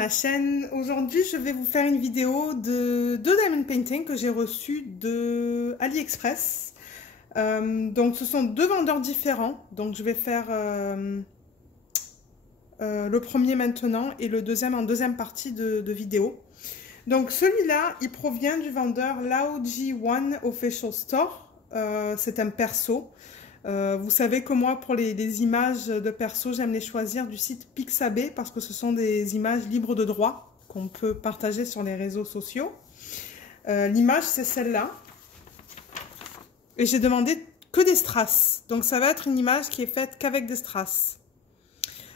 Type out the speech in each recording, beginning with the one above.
ma chaîne. Aujourd'hui, je vais vous faire une vidéo de deux diamond painting que j'ai reçus de AliExpress. Donc, ce sont deux vendeurs différents. Donc, je vais faire le premier maintenant et le deuxième en deuxième partie de vidéo. Donc, celui-là, il provient du vendeur Laoji One Official Store. C'est un perso. Vous savez que moi, pour les images de perso, j'aime les choisir du site Pixabay parce que ce sont des images libres de droit qu'on peut partager sur les réseaux sociaux. L'image, c'est celle-là. Et j'ai demandé que des strass. Donc, ça va être une image qui est faite qu'avec des strass.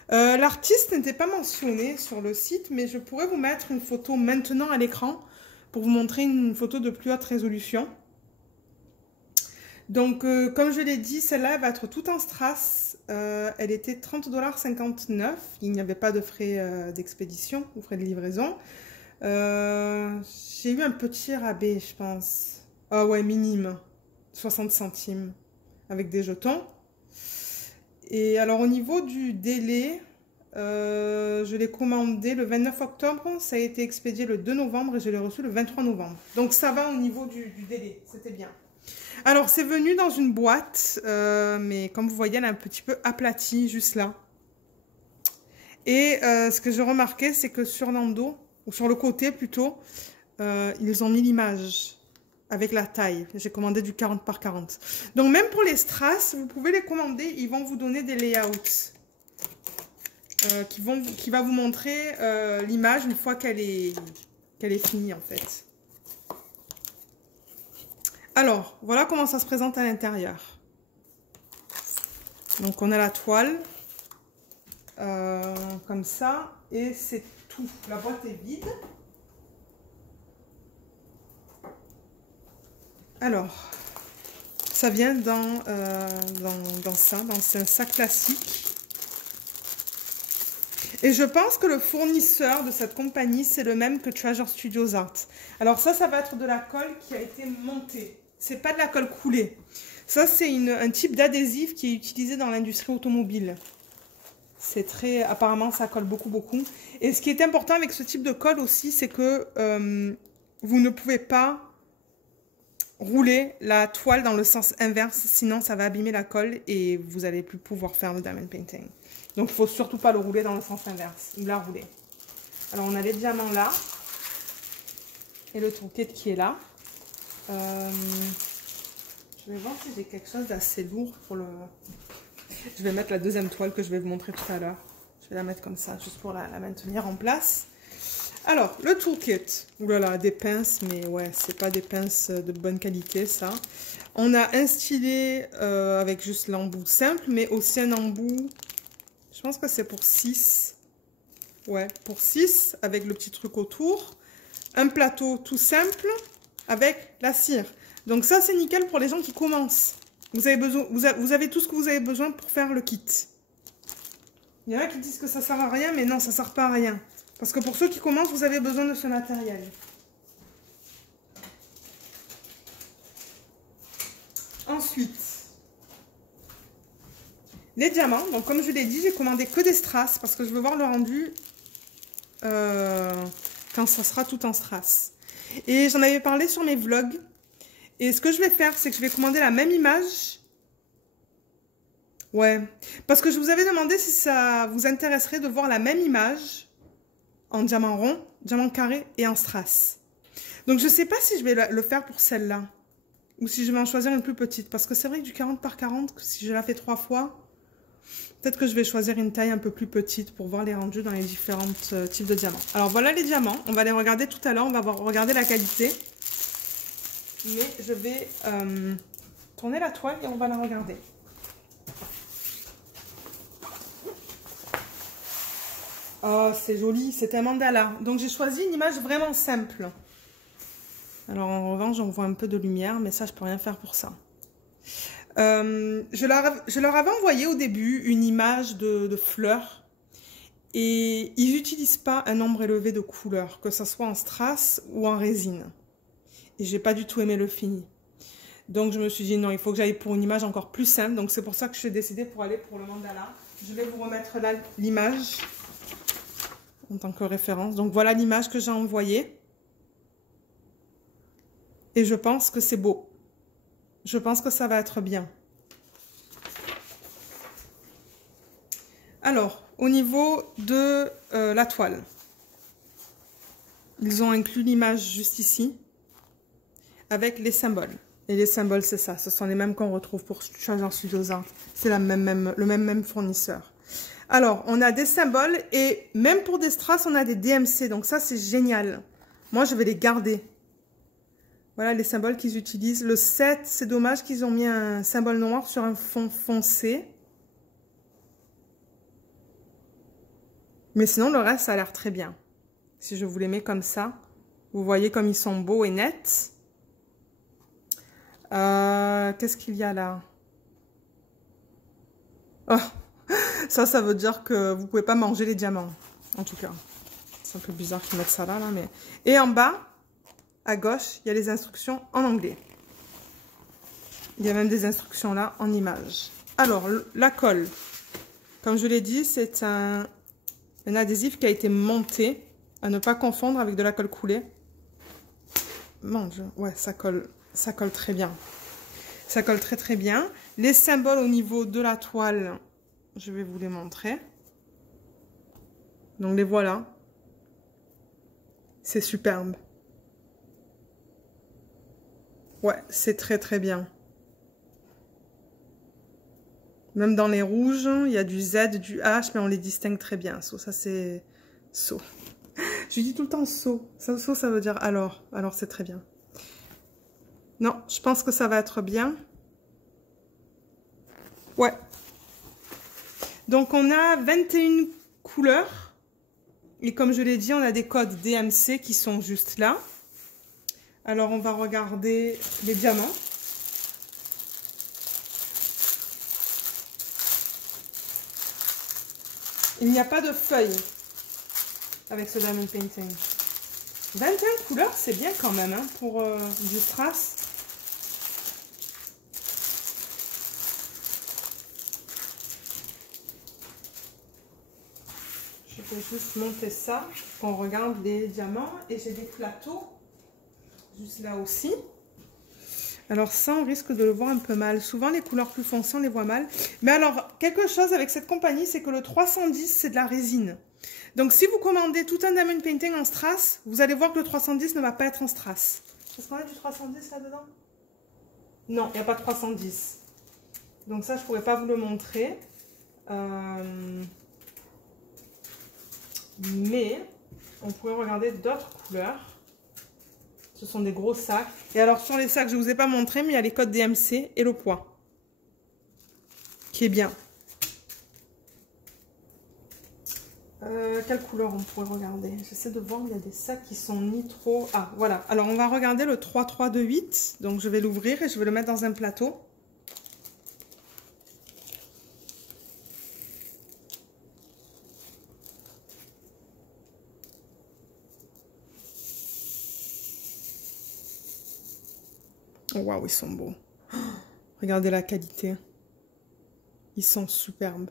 L'artiste n'était pas mentionné sur le site, mais je pourrais vous mettre une photo maintenant à l'écran pour vous montrer une photo de plus haute résolution. Donc, comme je l'ai dit, celle-là va être tout en strass. Elle était 30,59 $. Il n'y avait pas de frais d'expédition ou frais de livraison. J'ai eu un petit rabais, je pense. Ah ouais, minime. 60 centimes avec des jetons. Et alors, au niveau du délai, je l'ai commandé le 29 octobre. Ça a été expédié le 2 novembre et je l'ai reçu le 23 novembre. Donc, ça va au niveau du délai. C'était bien. Alors, c'est venu dans une boîte, mais comme vous voyez, elle est un petit peu aplatie, juste là. Et ce que j'ai remarqué, c'est que sur l'endos, ou sur le côté plutôt, ils ont mis l'image avec la taille. J'ai commandé du 40 par 40. Donc, même pour les strass, vous pouvez les commander. Ils vont vous donner des layouts qui va vous montrer l'image une fois qu'elle est finie, en fait. Alors, voilà comment ça se présente à l'intérieur. Donc, on a la toile, comme ça, et c'est tout. La boîte est vide. Alors, ça vient dans un sac classique. Et je pense que le fournisseur de cette compagnie, c'est le même que Treasure Studios Art. Alors ça va être de la colle qui a été montée. C'est pas de la colle coulée. Ça, c'est un type d'adhésif qui est utilisé dans l'industrie automobile. C'est très... Apparemment, ça colle beaucoup, beaucoup. Et ce qui est important avec ce type de colle aussi, c'est que vous ne pouvez pas rouler la toile dans le sens inverse. Sinon, ça va abîmer la colle et vous n'allez plus pouvoir faire le diamond painting. Donc, il ne faut surtout pas le rouler dans le sens inverse. Ou la rouler. Alors, on a les diamants là. Et le toolkit qui est là. Je vais voir si j'ai quelque chose d'assez lourd pour le... Je vais mettre la deuxième toile que je vais vous montrer tout à l'heure. Je vais la mettre comme ça, juste pour la maintenir en place. Alors, le toolkit. Ouh là là, des pinces, mais ouais, c'est pas des pinces de bonne qualité, ça. On a un stylet avec juste l'embout simple, mais aussi un embout, je pense que c'est pour 6. Ouais, pour 6, avec le petit truc autour. Un plateau tout simple, avec la cire. Donc ça, c'est nickel pour les gens qui commencent. Vous avez tout ce que vous avez besoin pour faire le kit. Il y en a qui disent que ça sert à rien, mais non, ça sert pas à rien. Parce que pour ceux qui commencent, vous avez besoin de ce matériel. Ensuite, les diamants. Donc comme je l'ai dit, j'ai commandé que des strass parce que je veux voir le rendu quand ça sera tout en strass. Et j'en avais parlé sur mes vlogs. Et ce que je vais faire, c'est que je vais commander la même image. Ouais. Parce que je vous avais demandé si ça vous intéresserait de voir la même image en diamant rond, diamant carré et en strass. Donc, je ne sais pas si je vais le faire pour celle-là. Ou si je vais en choisir une plus petite. Parce que c'est vrai que du 40 par 40, si je la fais 3 fois, peut-être que je vais choisir une taille un peu plus petite pour voir les rendus dans les différents types de diamants. Alors, voilà les diamants. On va les regarder tout à l'heure. On va regarder la qualité. Mais je vais tourner la toile et on va la regarder. Oh, c'est joli, c'est un mandala. Donc, j'ai choisi une image vraiment simple. Alors, en revanche, on voit un peu de lumière, mais ça, je peux rien faire pour ça. Je leur avais envoyé au début une image de fleurs. Et ils n'utilisent pas un nombre élevé de couleurs, que ce soit en strass ou en résine. Et j'ai pas du tout aimé le fini. Donc je me suis dit non, il faut que j'aille pour une image encore plus simple. Donc c'est pour ça que je suis décidée pour aller pour le mandala. Je vais vous remettre là l'image. en tant que référence. Donc voilà l'image que j'ai envoyée. Et je pense que c'est beau. Je pense que ça va être bien. Alors, au niveau de la toile, ils ont inclus l'image juste ici, avec les symboles. Et les symboles, c'est ça. Ce sont les mêmes qu'on retrouve pour Treasure Studios Art. C'est le même fournisseur. Alors, on a des symboles et même pour des strass, on a des DMC. Donc ça, c'est génial. Moi, je vais les garder. Voilà les symboles qu'ils utilisent. Le 7, c'est dommage qu'ils ont mis un symbole noir sur un fond foncé. Mais sinon, le reste, ça a l'air très bien. Si je vous les mets comme ça, vous voyez comme ils sont beaux et nets. Qu'est-ce qu'il y a là? Oh, ça veut dire que vous pouvez pas manger les diamants. En tout cas, c'est un peu bizarre qu'ils mettent ça là, mais... Et en bas, à gauche, il y a les instructions en anglais. Il y a même des instructions là en images. Alors, la colle, comme je l'ai dit, c'est un adhésif qui a été monté, à ne pas confondre avec de la colle coulée. Mon Dieu, ouais, ça colle très bien. Ça colle très très bien. Les symboles au niveau de la toile, je vais vous les montrer. Donc les voilà. C'est superbe. Ouais, c'est très très bien. Même dans les rouges, il y a du Z, du H, mais on les distingue très bien. So, ça c'est... So. Je dis tout le temps so. So, ça veut dire alors. Alors c'est très bien. Non, je pense que ça va être bien. Ouais. Donc on a 21 couleurs. Et comme je l'ai dit, on a des codes DMC qui sont juste là. Alors on va regarder les diamants. Il n'y a pas de feuilles avec ce diamond painting. 21 couleurs, c'est bien quand même hein, pour du strass. Je peux juste monter ça, qu'on regarde les diamants. Et j'ai des plateaux, juste là aussi. Alors ça, on risque de le voir un peu mal. Souvent, les couleurs plus foncées, on les voit mal. Mais alors, quelque chose avec cette compagnie, c'est que le 310, c'est de la résine. Donc, si vous commandez tout un diamond painting en strass, vous allez voir que le 310 ne va pas être en strass. Est-ce qu'on a du 310 là-dedans? Non, il n'y a pas de 310. Donc ça, je ne pourrais pas vous le montrer. Mais on pourrait regarder d'autres couleurs. Ce sont des gros sacs. Et alors sur les sacs, je ne vous ai pas montré, mais il y a les codes DMC et le poids. Qui est bien. Quelle couleur on pourrait regarder? J'essaie de voir, il y a des sacs qui sont ni trop... Ah, voilà. Alors on va regarder le 3328. Donc je vais l'ouvrir et je vais le mettre dans un plateau. Oh, waouh, ils sont beaux. Oh, regardez la qualité. Ils sont superbes.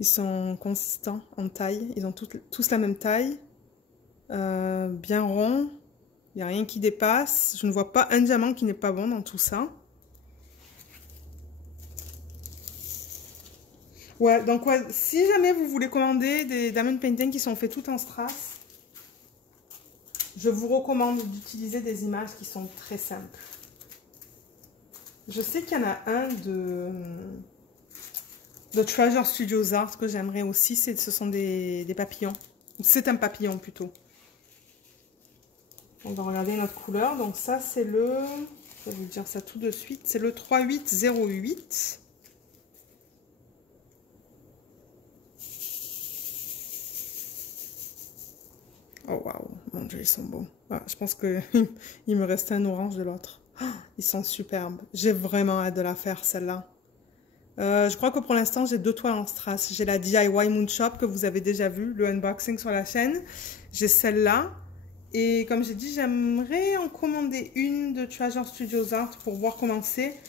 Ils sont consistants en taille. Ils ont tous la même taille. Bien rond. Il n'y a rien qui dépasse. Je ne vois pas un diamant qui n'est pas bon dans tout ça. Ouais, donc ouais, si jamais vous voulez commander des diamond painting qui sont faits tout en strass, je vous recommande d'utiliser des images qui sont très simples. Je sais qu'il y en a un de Treasure Studios Art que j'aimerais aussi. Ce sont des papillons. C'est un papillon plutôt. On va regarder notre couleur. Donc ça, c'est le... Je vais vous dire ça tout de suite. C'est le 3808. Oh waouh, mon Dieu, ils sont beaux. Ah, je pense qu'il me reste un orange de l'autre. Oh, ils sont superbes. J'ai vraiment hâte de la faire, celle-là. Je crois que pour l'instant, j'ai deux toiles en strass. J'ai la DIY Moon Shop que vous avez déjà vu, le unboxing sur la chaîne. J'ai celle-là. Et comme j'ai dit, j'aimerais en commander une de Treasure Studios Art pour voir comment c'est.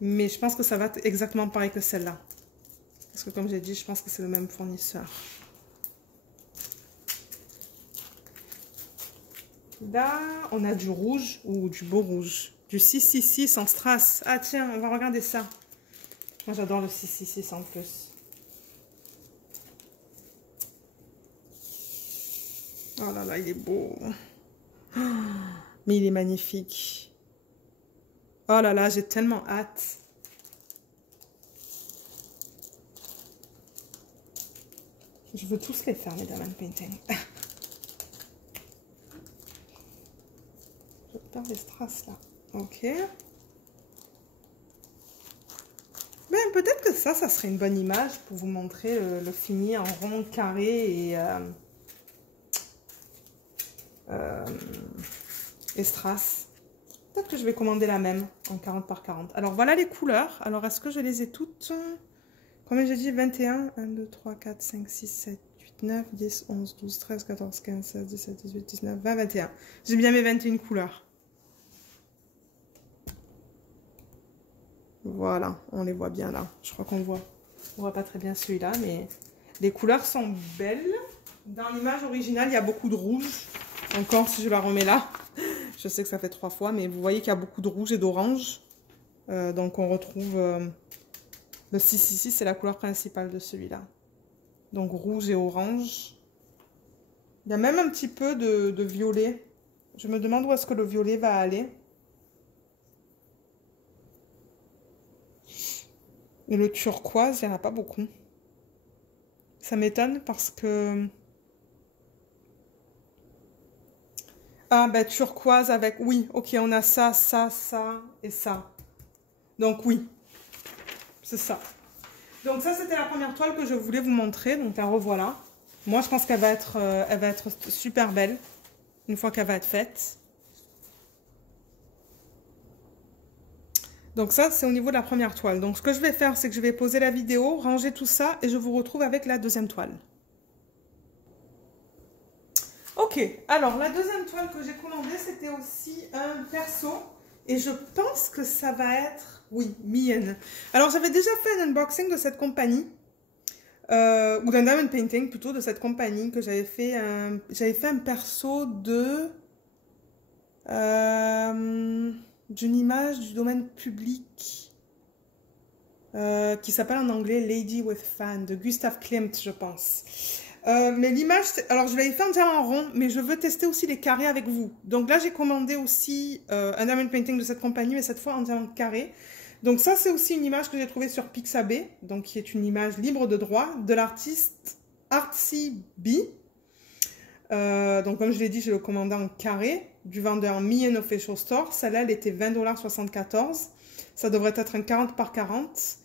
Mais je pense que ça va être exactement pareil que celle-là. Parce que comme j'ai dit, je pense que c'est le même fournisseur. Là, on a du rouge ou du beau rouge. Du 666 en strass. Ah tiens, on va regarder ça. Moi, j'adore le 666 en plus. Oh là là, il est beau. Oh, mais il est magnifique. Oh là là, j'ai tellement hâte. Je veux tous les faire, les diamond painting. J'adore les strass là. Ok. Ben, peut-être que ça serait une bonne image pour vous montrer le fini en rond, carré et strass. Peut-être que je vais commander la même en 40 par 40. Alors voilà les couleurs. Alors est-ce que je les ai toutes? Combien j'ai dit? 21, 1, 2, 3, 4, 5, 6, 7, 8, 9, 10, 11, 12, 13, 14, 15, 16, 17, 18, 19, 20, 21. J'ai bien mes 21 couleurs. Voilà, on les voit bien là. Je crois qu'on voit. On voit pas très bien celui-là, mais les couleurs sont belles. Dans l'image originale, il y a beaucoup de rouge. Encore, si je la remets là. Je sais que ça fait 3 fois, mais vous voyez qu'il y a beaucoup de rouge et d'orange. Donc on retrouve le 666, c'est la couleur principale de celui-là. Donc rouge et orange. Il y a même un petit peu de violet. Je me demande où est-ce que le violet va aller. Et le turquoise, il n'y en a pas beaucoup. Ça m'étonne parce que... Ah, ben turquoise avec... Oui, ok, on a ça, ça, ça et ça. Donc oui, c'est ça. Donc ça, c'était la première toile que je voulais vous montrer. Donc la revoilà. Moi, je pense qu'elle va être super belle une fois qu'elle va être faite. Donc ça, c'est au niveau de la première toile. Donc ce que je vais faire, c'est que je vais poser la vidéo, ranger tout ça et je vous retrouve avec la deuxième toile. Ok, alors la deuxième toile que j'ai commandée, c'était aussi un perso. Et je pense que ça va être, oui, mienne. Alors j'avais déjà fait un unboxing de cette compagnie. Ou d'un diamond painting plutôt de cette compagnie que j'avais fait un perso de... d'une image du domaine public qui s'appelle en anglais Lady with Fan de Gustav Klimt, je pense. Mais l'image, alors je l'avais fait entièrement en rond, mais je veux tester aussi les carrés avec vous. Donc là, j'ai commandé aussi un diamond painting de cette compagnie, mais cette fois entièrement carré. Donc ça, c'est aussi une image que j'ai trouvée sur Pixabay, donc qui est une image libre de droit de l'artiste Artsy B. Donc comme je l'ai dit, je l'ai commandé en carré du vendeur Me Official Store. Celle-là, elle était 20,74 $. Ça devrait être un 40 par 40.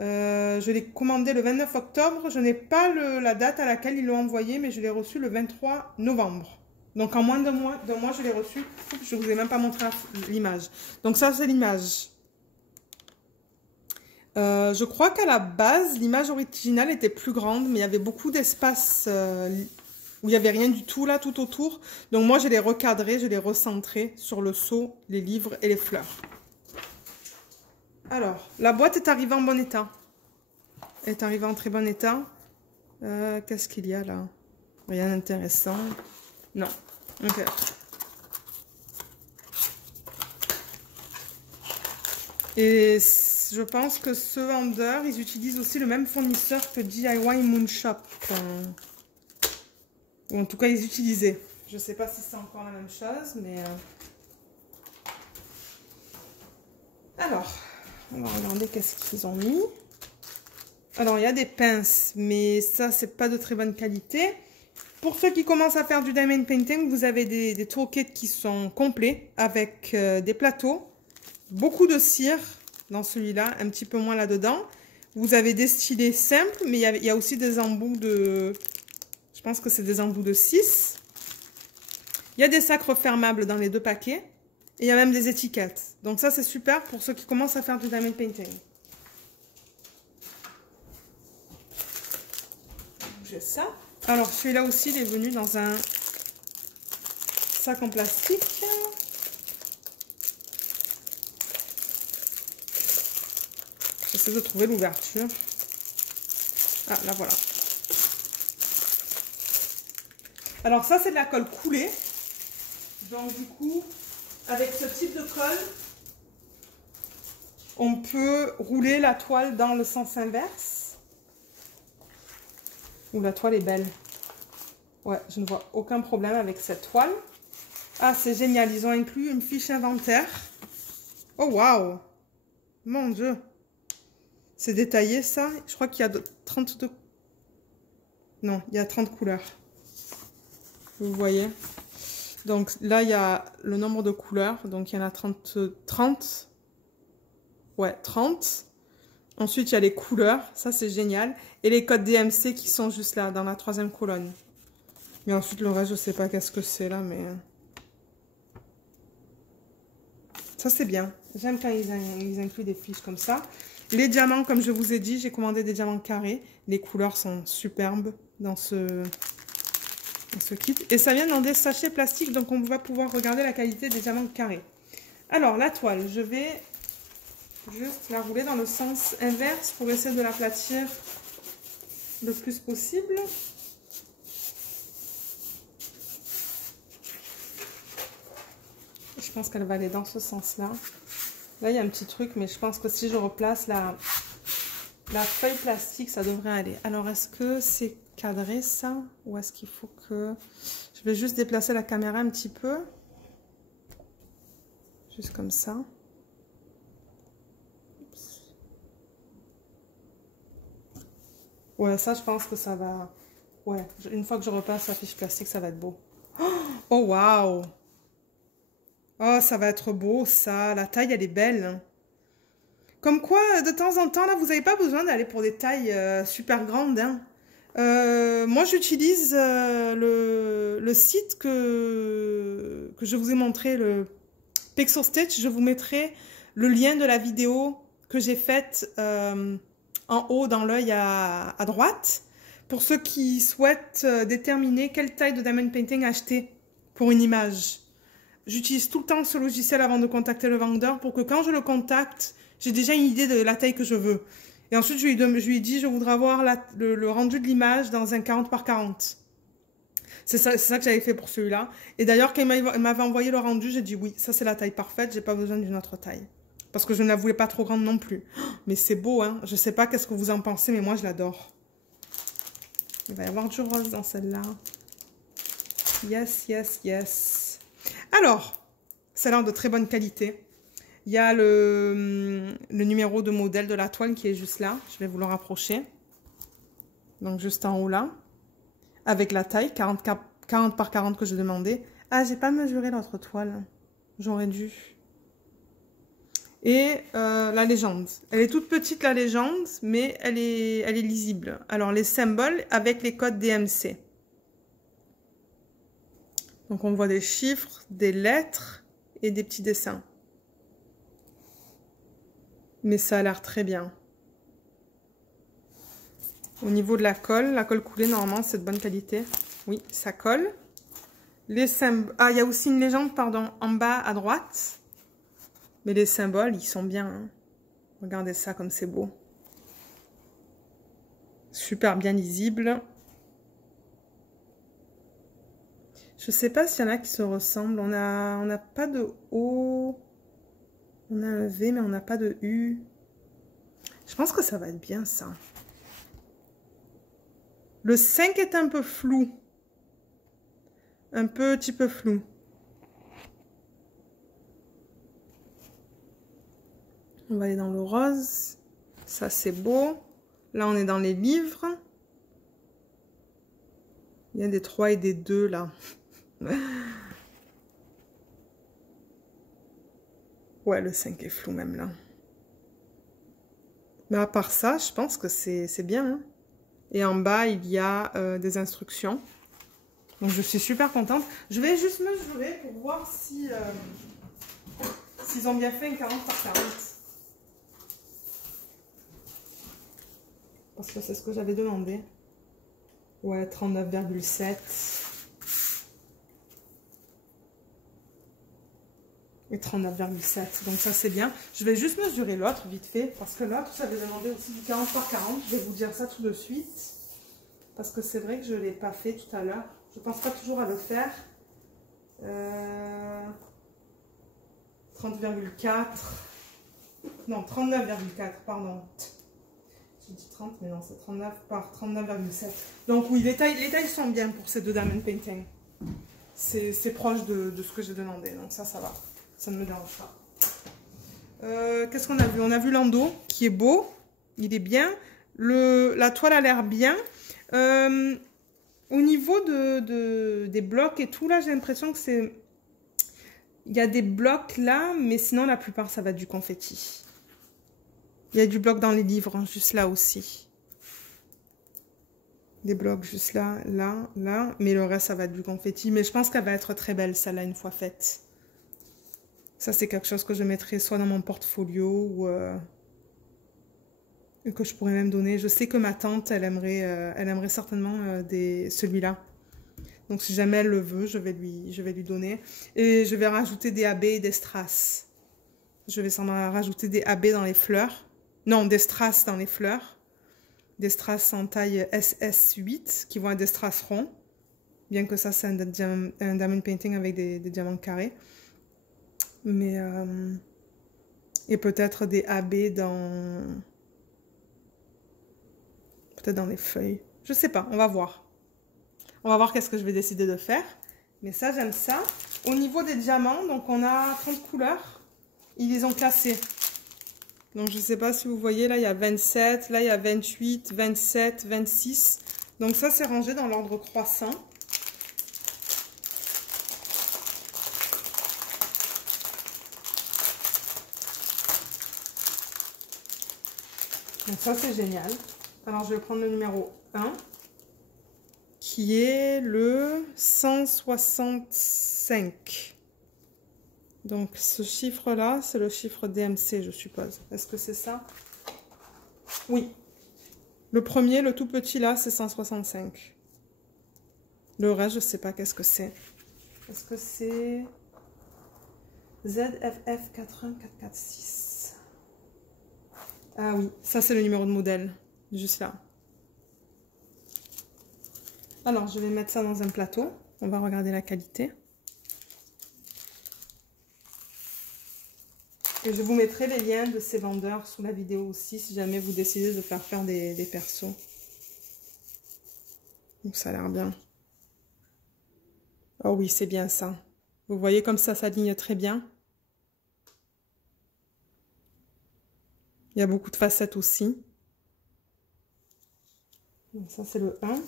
Je l'ai commandé le 29 octobre. Je n'ai pas la date à laquelle ils l'ont envoyé, mais je l'ai reçu le 23 novembre. Donc en moins d'un mois, je l'ai reçu. Je ne vous ai même pas montré l'image. Donc ça, c'est l'image. Je crois qu'à la base, l'image originale était plus grande, mais il y avait beaucoup d'espace où il n'y avait rien du tout là, tout autour. Donc moi, je l'ai recadré, je l'ai recentré sur le seau, les livres et les fleurs. Alors, la boîte est arrivée en bon état. Elle est arrivée en très bon état. Qu'est-ce qu'il y a là? Rien d'intéressant. Non. Ok. Et je pense que ce vendeur, ils utilisent aussi le même fournisseur que DIY Moonshop. Ou en tout cas, ils utilisaient. Je ne sais pas si c'est encore la même chose, mais... Alors, on va regarder qu'est-ce qu'ils ont mis. Alors, il y a des pinces, mais ça, c'est pas de très bonne qualité. Pour ceux qui commencent à faire du diamond painting, vous avez des toolkits qui sont complets avec des plateaux, beaucoup de cire dans celui-là, un petit peu moins là-dedans. Vous avez des stylets simples, mais il y a aussi des embouts de... Je pense que c'est des embouts de 6. Il y a des sacs refermables dans les deux paquets. Et il y a même des étiquettes. Donc ça, c'est super pour ceux qui commencent à faire du diamond painting. J'ai ça. Alors, celui-là aussi, il est venu dans un sac en plastique. J'essaie de trouver l'ouverture. Ah, là, voilà. Alors, ça, c'est de la colle coulée. Donc, du coup, avec ce type de colle, on peut rouler la toile dans le sens inverse. Ouh, la toile est belle. Ouais, je ne vois aucun problème avec cette toile. Ah, c'est génial. Ils ont inclus une fiche inventaire. Oh, waouh! Mon Dieu! C'est détaillé, ça. Je crois qu'il y a 32... Non, il y a 30 couleurs. Vous voyez? Donc là, il y a le nombre de couleurs. Donc, il y en a 30. Ouais, 30. Ensuite, il y a les couleurs. Ça, c'est génial. Et les codes DMC qui sont juste là, dans la 3e colonne. Mais ensuite, le reste, je sais pas qu'est-ce que c'est là, mais... Ça, c'est bien. J'aime quand ils incluent des fiches comme ça. Les diamants, comme je vous ai dit, j'ai commandé des diamants carrés. Les couleurs sont superbes dans ce kit. Et ça vient dans des sachets plastiques, donc on va pouvoir regarder la qualité des diamants carrés. Alors, la toile, je vais juste la rouler dans le sens inverse pour essayer de l'aplatir le plus possible. Je pense qu'elle va aller dans ce sens-là. Là, il y a un petit truc, mais je pense que si je replace la feuille plastique, ça devrait aller. Alors, est-ce que c'est cadré, ça? Ou est-ce qu'il faut que... Je vais juste déplacer la caméra un petit peu. Juste comme ça. Ouais, ça, je pense que ça va... Ouais, une fois que je repasse la fiche plastique, ça va être beau. Oh, waouh! Oh, ça va être beau, ça. La taille, elle est belle. Comme quoi, de temps en temps, là, vous n'avez pas besoin d'aller pour des tailles super grandes. Hein. Moi, j'utilise le site que je vous ai montré, le Pexo Stitch. Je vous mettrai le lien de la vidéo que j'ai faite en haut dans l'œil à droite. Pour ceux qui souhaitent déterminer quelle taille de diamond painting acheter pour une image. J'utilise tout le temps ce logiciel avant de contacter le vendeur pour que quand je le contacte, j'ai déjà une idée de la taille que je veux. Et ensuite, je lui ai dit, je voudrais avoir le rendu de l'image dans un 40 par 40. C'est ça que j'avais fait pour celui-là. Et d'ailleurs, quand il m'avait envoyé le rendu, j'ai dit oui, ça c'est la taille parfaite, j'ai pas besoin d'une autre taille. Parce que je ne la voulais pas trop grande non plus. Mais c'est beau, hein. Je sais pas qu'est-ce que vous en pensez, mais moi je l'adore. Il va y avoir du rose dans celle-là. Yes, yes, yes. Alors, ça a l'air de très bonne qualité. Il y a le numéro de modèle de la toile qui est juste là. Je vais vous le rapprocher. Donc, juste en haut là. Avec la taille, 40 par 40 que je demandais. Ah, j'ai pas mesuré l'autre toile. J'aurais dû. Et la légende. Elle est toute petite, la légende, mais elle est lisible. Alors, les symboles avec les codes DMC. Donc, on voit des chiffres, des lettres et des petits dessins. Mais ça a l'air très bien. Au niveau de la colle coulée, normalement, c'est de bonne qualité. Oui, ça colle. Les symboles... Ah, il y a aussi une légende, pardon, en bas à droite. Mais les symboles, ils sont bien. Hein. Regardez ça comme c'est beau. Super bien lisible. Je sais pas s'il y en a qui se ressemblent. On n'a pas de O. On a un V, mais on n'a pas de U. Je pense que ça va être bien, ça. Le 5 est un peu flou. Un petit peu flou. On va aller dans le rose. Ça, c'est beau. Là, on est dans les livres. Il y a des 3 et des 2, là. Ouais, le 5 est flou même là. Mais à part ça, je pense que c'est bien. Hein. Et en bas, il y a des instructions. Donc, je suis super contente. Je vais juste mesurer pour voir si s'ils ont bien fait un 40 par 40. Parce que c'est ce que j'avais demandé. Ouais, 39,7. Et 39,7. Donc ça, c'est bien. Je vais juste mesurer l'autre vite fait. Parce que l'autre, j'avais demandé aussi du 40 par 40. Je vais vous dire ça tout de suite. Parce que c'est vrai que je ne l'ai pas fait tout à l'heure. Je ne pense pas toujours à le faire. 30,4. Non, 39,4, pardon. J'ai dit 30, mais non, c'est 39 par 39,7. Donc oui, les tailles sont bien pour ces deux diamond painting. C'est proche de ce que j'ai demandé. Donc ça va. Ça ne me dérange pas. Qu'est-ce qu'on a vu? On a vu l'endos qui est beau. Il est bien. La toile a l'air bien. Au niveau des blocs et tout, là, j'ai l'impression que c'est... Il y a des blocs là, mais sinon, la plupart, ça va être du confetti. Il y a du bloc dans les livres, hein, juste là aussi. Des blocs juste là, là, là. Mais le reste, ça va être du confetti. Mais je pense qu'elle va être très belle, celle-là, une fois faite. Ça, c'est quelque chose que je mettrai soit dans mon portfolio ou que je pourrais même donner. Je sais que ma tante, elle aimerait certainement celui-là. Donc, si jamais elle le veut, je vais lui donner. Et je vais rajouter des AB et des strass. Je vais sûrement rajouter des AB dans les fleurs. Non, des strass dans les fleurs. Des strass en taille SS8, qui vont être des strass ronds. Bien que ça, c'est un diamond painting avec des diamants carrés. Mais... et peut-être des AB dans... Peut-être dans les feuilles. Je sais pas, on va voir. On va voir qu'est-ce que je vais décider de faire. Mais ça, j'aime ça. Au niveau des diamants, donc on a 30 couleurs. Ils les ont classés. Donc, je ne sais pas si vous voyez, là, il y a 27, là, il y a 28, 27, 26. Donc, ça, c'est rangé dans l'ordre croissant. Donc, ça, c'est génial. Alors, je vais prendre le numéro 1, qui est le 165. Donc, ce chiffre-là, c'est le chiffre DMC, je suppose. Est-ce que c'est ça? Oui. Le premier, le tout petit, là, c'est 165. Le reste, je ne sais pas qu'est-ce que c'est. Est-ce que c'est ZFF 41446? Ah oui, ça, c'est le numéro de modèle. Juste là. Alors, je vais mettre ça dans un plateau. On va regarder la qualité. Et je vous mettrai les liens de ces vendeurs sous la vidéo aussi, si jamais vous décidez de faire des persos. Donc ça a l'air bien. Oh oui, c'est bien ça. Vous voyez comme ça s'aligne très bien. Il y a beaucoup de facettes aussi. Donc ça, c'est le 1.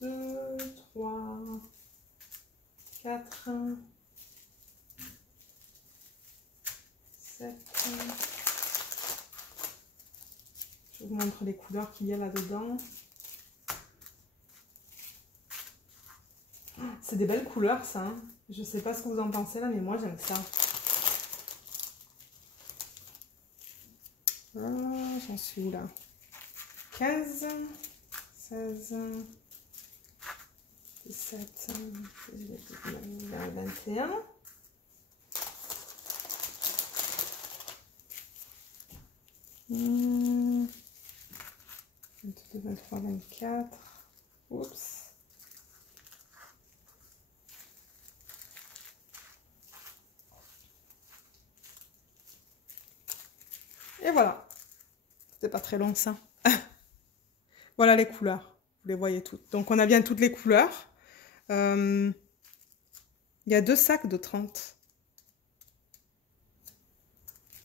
Deux, 3, 4, 7. Je vous montre les couleurs qu'il y a là-dedans. C'est des belles couleurs, ça. Hein. Je ne sais pas ce que vous en pensez là, mais moi, j'aime ça. Ah, j'en suis où là? 15, 16, 17, 21. Mmh. 22, 23, 24. Oups. Et voilà. C'était pas très long ça. Voilà les couleurs. Vous les voyez toutes. Donc on a bien toutes les couleurs. Il y a 2 sacs de 30.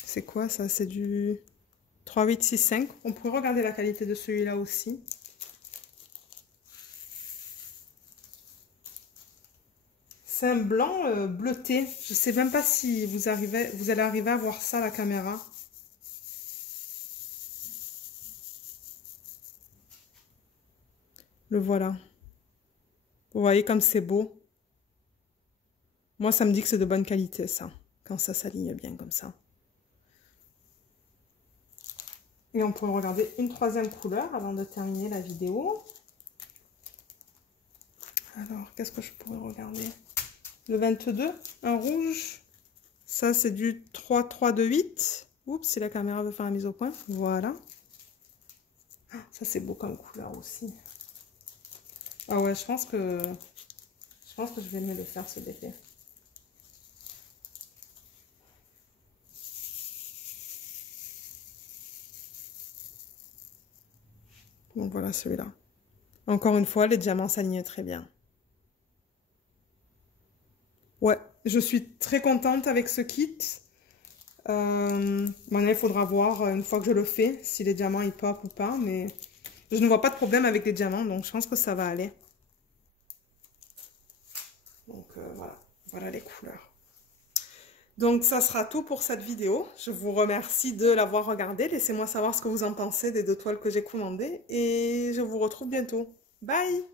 C'est quoi ça? C'est du 3865. On pourrait regarder la qualité de celui-là aussi. C'est un blanc bleuté. Je ne sais même pas si vous allez arriver à voir ça à la caméra. Le voilà. Vous voyez comme c'est beau. Moi, ça me dit que c'est de bonne qualité, ça. Quand ça s'aligne bien comme ça. Et on pourrait regarder une troisième couleur avant de terminer la vidéo. Alors, qu'est-ce que je pourrais regarder? Le 22, un rouge. Ça, c'est du 3-3-2-8. Oups, si la caméra veut faire la mise au point. Voilà. Ça, c'est beau comme couleur aussi. Ah ouais, je pense que je vais me le faire, ce défait. Donc voilà celui-là. Encore une fois, les diamants s'alignent très bien. Ouais, je suis très contente avec ce kit. Maintenant, il faudra voir une fois que je le fais, si les diamants ils pop ou pas. Mais je ne vois pas de problème avec les diamants, donc je pense que ça va aller. Donc voilà, voilà les couleurs. Donc ça sera tout pour cette vidéo. Je vous remercie de l'avoir regardée. Laissez-moi savoir ce que vous en pensez des 2 toiles que j'ai commandées. Et je vous retrouve bientôt. Bye!